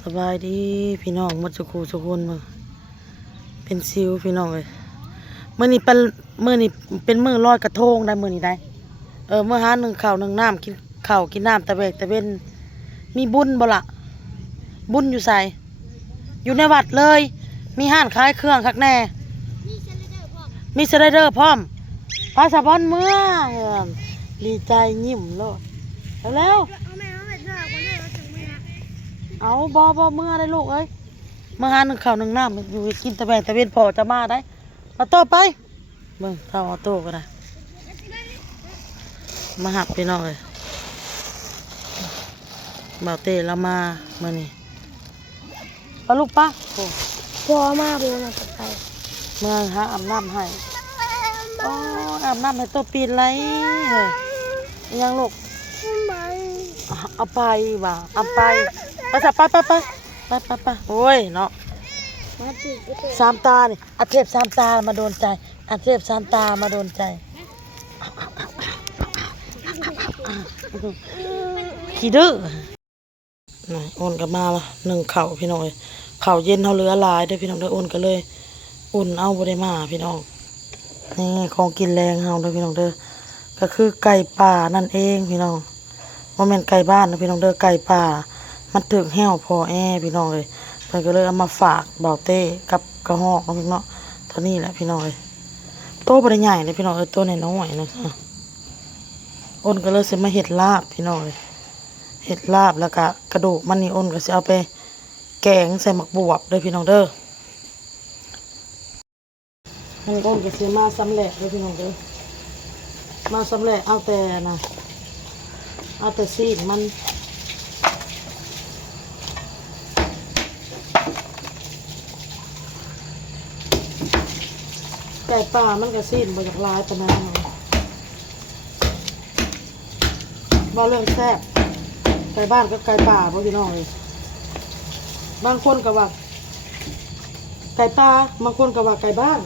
สบายดีพี่น้องหมดสุขุสุคนมึงเป็นซิวพี่น้องเลยมื้อนี้เป็นมื้อลอยกระทงได้มื้อนี้ได้มื้อหาหนึ่งข้าวหนึ่งน้ำกินข้าวกินน้ำตะเวกตะเวนมีบุญบ่ล่ะบุญอยู่ไสอยู่ในวัดเลยมีห้านขายเครื่องคักแน่มีสไลเดอร์พร้อมพาสะบอนเมื่อดีใจยิ้มโลดแล้วเอาบ่เมื่อได้ลูกเอ้ยมาหาหนึ่งข้าวหนึ่งน้ำอยู่กินตะแบงตะเวนพอจะมาได้เอาต่อไปเบิ่งเท่าเอาโต้ก็ได้มาหับพี่น้องเลยบ่าวเต้เรามาเมื่อนี้ปลาลูกปะโอ้พอมาโบนะกับใครเมื่อหาอาบน้ำให้โอ้อาบน้ำให้ตัวปีนไรเฮ้ยยังลูกเอาไปบ่าเอาไปสับไปโอ้ยเนาะสามตานี่อาเทพสามตามาโดนใจอาเทพสามตามาโดนใจขี้ดื้อน่ะโอนกับมาละหนึ่งเข่าพี่น้องเข่าเย็นเขาเหลือหลายได้พี่น้องได้โอนกันเลยอุ่นเอาบ่ได้มาพี่น้องนี่ของกินแรงเฮาเด้อพี่น้องเด้อก็คือไก่ป่านั่นเองพี่น้องบ่แม่นไก่บ้านนะพี่น้องเด้อไก่ป่ามันถึกแห้วพอพี่น้องเลยเพิ่นก็เลยเอามาฝากเบาเต้กับกระหอกพี่น้องเท่านี้แหละพี่น้องเลยโตบ่ได้ใหญ่เลยพี่น้องตัวน้อยๆนึงอ้นก็เลยสิมาเฮ็ดลาบพี่น้องเลยเฮ็ดลาบแล้วก็กระดูกมันนี่อ้นก็สิเอาไปแกงใส่หมักบวบเด้อพี่น้องเด้อมันอ้นก็สิมาสำเร็จเด้อพี่น้องเด้อมาสำเร็จเอาแต่ซีนมันไก่ป่ามันก็ซีนบ่อยากลายปานนั้นบ่เรื่องแซ่บไก่บ้านก็ไก่ป่าบ่พี่น้องเลยบางคนก็ว่าไก่ป่าบางคนก็ว่าไก่บ้าน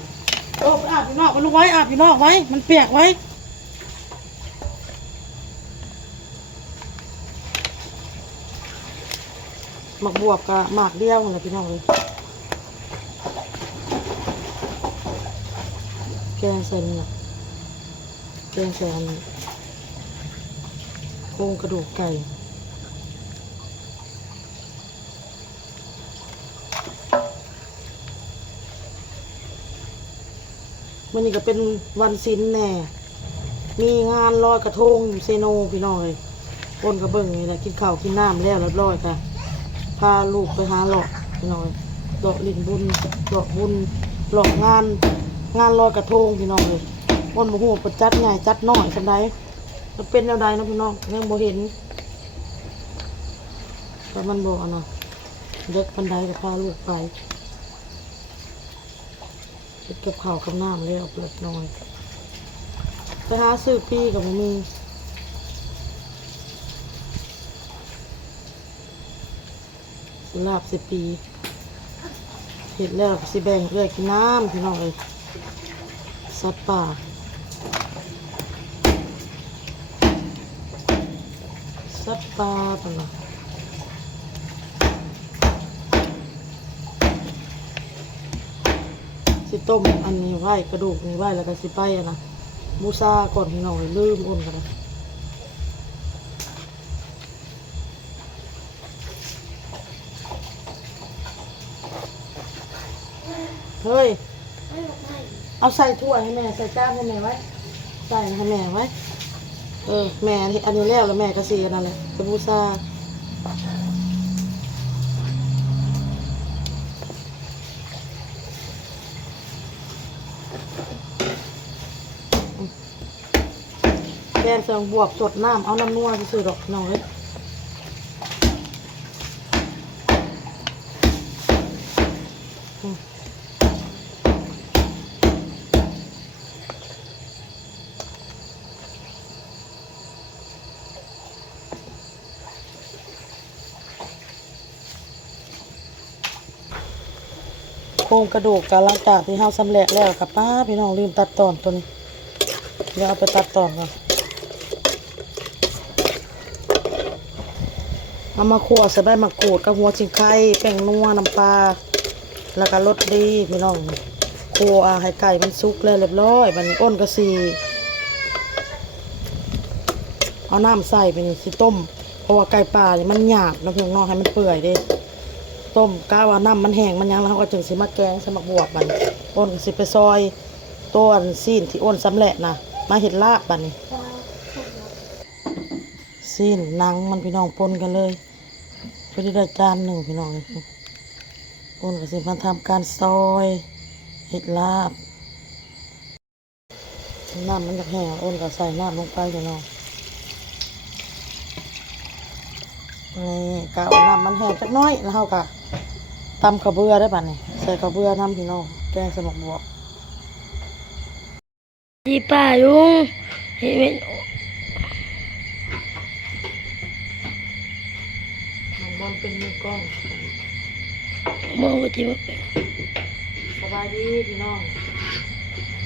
โอ้อาบอยู่นอกมันลูกไว้อาบอยู่นอกไว้มันเปียกไว้หมักบวบกับหมากเดียวนะพี่น้องเลยแกงใส่เนี่ยแกงใส่โครงกระดูกไก่วันนี้ก็เป็นวันศีลแน่มีงานลอยกระทงเซโนพี่น้องเลยคนกระเบื้องนี่แหละกินข้าวกินน้ำแล้วเรียบร้อยค่ะพาลูกไปหาหลอกพี่น้องหลอกลิ้นบุญหลอกบุญหลอกงานลอยกระทงพี่น้องเลยวันบ่ฮู้ประจัดใหญ่จัดน้อยสำใดมันเป็นแนวใดนะพี่น้องยังบ่เห็นแต่มันบอกเนาะเด็กปันใดก็พาลูกไปเก็บข้าวกับน้ำเลยเอาเปลือกน้อยไปหาซื้อปีกับมันมีลาบ10 ปีเห็ดแล้วสิแบ่งเอื้อยกินน้ำพี่น้องเลยสัตว์ป่าต่างๆสิต้มอันนี้ไว้กระดูกนี้ไว้แล้วก็สิไปนะบูชาก่อนพี่น้องเลยลืมอ้นกันเฮ้ยเอาใส่ถ้วยให้แม่ใส่จานให้แม่ไว้ใส่ให้แม่ไว้แม่อันนี้แล้วแม่ก็เสียนั่นแหละเป็นบูชาแกงเสริมบวบสดน้ำเอาน้ำนัวซื้อดอกน้อยโครงกระดูกการหลังจากที่เฮาสำเร็จแล้วค่ะป้าพี่น้องลืมตัดตอนตัวนี้เดี๋ยวเอาไปตัดตอนก่อน โ เอามาคั่วใส่ใบมะกรูดกับหัวชิงไข่แป้งนัวน้ำปลาแล้วก็รสดีพี่น้องคั่วให้ไก่มันสุกแล้วเรียบร้อยบัดนี้อ้นก็สิเอาน้ำใส่ไปนี่สิต้มเพราะว่าไก่ป่านี่มันหยาบนะพี่น้องให้มันเปื่อยเด้ต้มกะว่าน้ำมันแห้งมันยังแล้วเราก็จึงสิมาแกงใส่หมักบวบบัดนี้อ้นก็สิไปซอยต้นซีนที่อ้นสำเร็จนะมาเฮ็ดลาบบัดนี้ซีนหนังมันพี่น้องปนกันเลยเพื่อที่ได้จานหนึ่งพี่น้องอ้นก็สิมาทำการซอยเฮ็ดลาบน้ำมันจะแห้งอ้นก็ใส่น้ำลงไปพี่น้องนี่กะเอาน้ำมันแห้งจักหน้อยแล้วเราก็ตำข้าวเบื่อได้ป่ะนี่ใส่ข้าวเบื่อน้ำพี่น้องแกงสมกบวก ดีป่าลุงเห็นไหม น้องบอลเป็นมือกล้อง มองว่าที่มันเป็น สบายดีพี่น้อง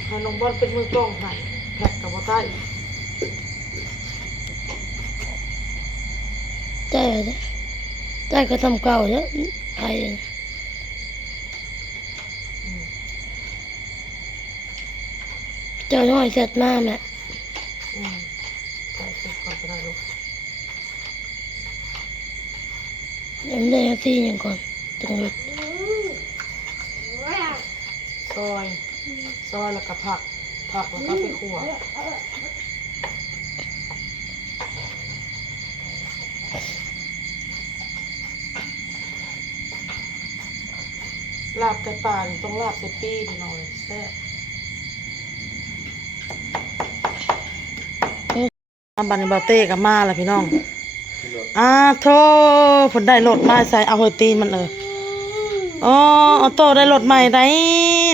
ให้น้องบอลเป็นมือกล้องให้แพ็กกับบ่ใต้ ใจอะไรใจก็ทำเก่าแล้วไทยเจ้าน้อยเสร็จมาแม่ ใส่ซุปก่อนก็ได้ลูก เดี๋ยวได้เอาที่อย่างก่อนจังเลย ซอยแล้วก็ผักแล้วก็ไปคั่วลาบไก่ป่านี่ต้องลาบใส่ปีพี่น้องเลยแซ่บบันนี้บาเต้กับมาแล้วพี่น้องโทผลได้รถมาใส่เอาหัวตีนมันเลยอ๋อเอาโตได้รถใหม่ได้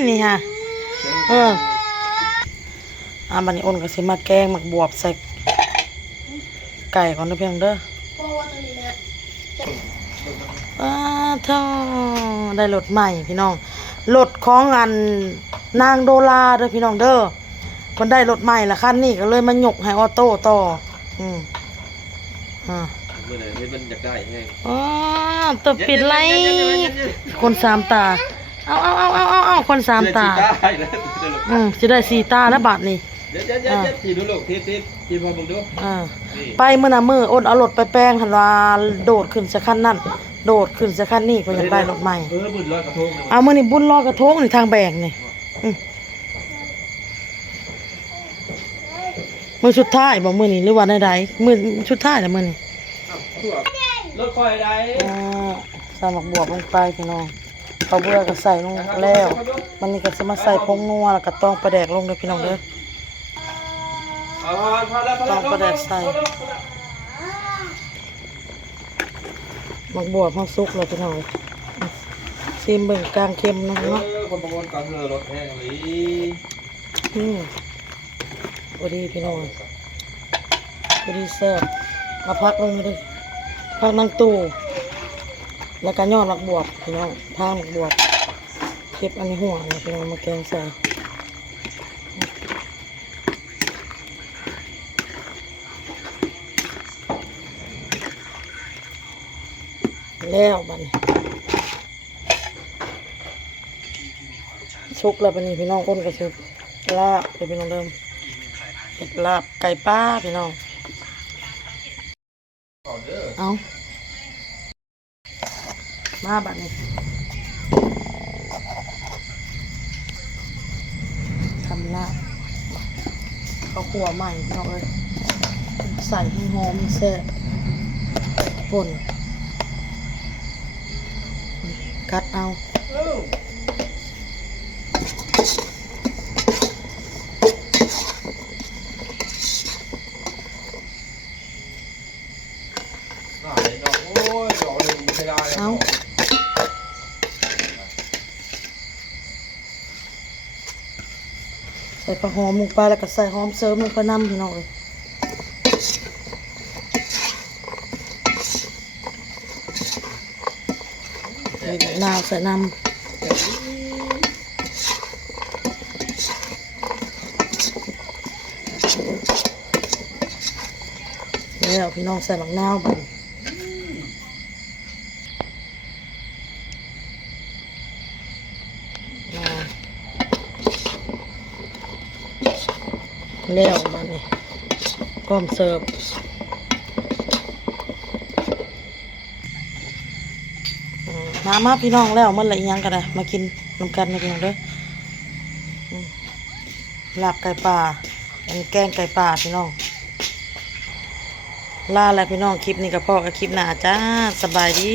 นี่ฮะบันนี้อ้นก็สิมาแกงหมักบวบใส่ไก่ก่อนนะเพียงเด้อโทได้รถใหม่พี่น้องรถของอันนางโดลาเด้อพี่น้องเด้อคนได้รถใหม่ละคันนี้ก็เลยมาหยกให้ออโต้ต่อเมื่อไหร่ที่มันอยากได้แห้งตัวปิดไรคนสามตาเอาคนสามตาจะได้สี่ตาแล้วบาทนี่เดี๋ยวทีดูลูกทีพอมึงดูไปเมื่อน่ะมืออ้นเอารถไปแป้งหันว่าโดดขึ้นสักขั้นนั่นโดดขึ้นสักขั้นนี่ก็อยากได้รถใหม่บุญลอยกระทงเอามื่อนี่บุญลอยกระทงนี่ทางแบงนี่มือชุดท้ายบอกมือนี่หรือว่าใดๆมือชุดท้ายแล้วมือนี่รถคอยได้ใส่หมกบวบลงไปพี่น้องเขาเบื่อก็ใส่ลงแล้วมันนี่ก็จะมาใส่พงนัวแล้วก็ต้องประแดกลงเลยพี่น้องเด้อต้องประแดกใส่หมกบวบห้องซุกเลยพี่น้องซีมเบิ่งกลางเค็มนะเนาะคนบางคนกำเนิดรถแห้งเลยพอดีพี่น้องพอดีแซ่บมาพักลงเลยพักนั่งตู้แล้วก็ยอดหมักบวบพี่น้องพางหมักบวบเก็บอันนี้หัวนะพี่น้องมาแกงใส่แล้วบัดนี้ชุกแล้วบัดนี้พี่น้องอ้นก็ชุกลาบไปพี่น้องเดิมเห็ดลาบไก่ป้าพี่น้องเอามาบัดนี้ทำลาบเขาขัวใหม่พี่น้องเลยใส่ให้หอมแซ่บป่นกัดเอาใส่ปลาหอมลงไปแล้วก็ใส่หอมเสริมลงไปน้ำพี่น้องเลยนาวใส่น้ำแล้วพี่น้องใส่หมักนาวไป แล้วมานี่พร้อมเสิร์ฟมาพี่น้องแล้วมันละอีหยังกันนะมากินนำกันนะพี่น้องเด้อลาบไก่ป่าอันนี้แกงไก่ป่าพี่น้องลาแล้วพี่น้องคลิปนี้กับพ่อกับคลิปหน้าจ้าสบายดี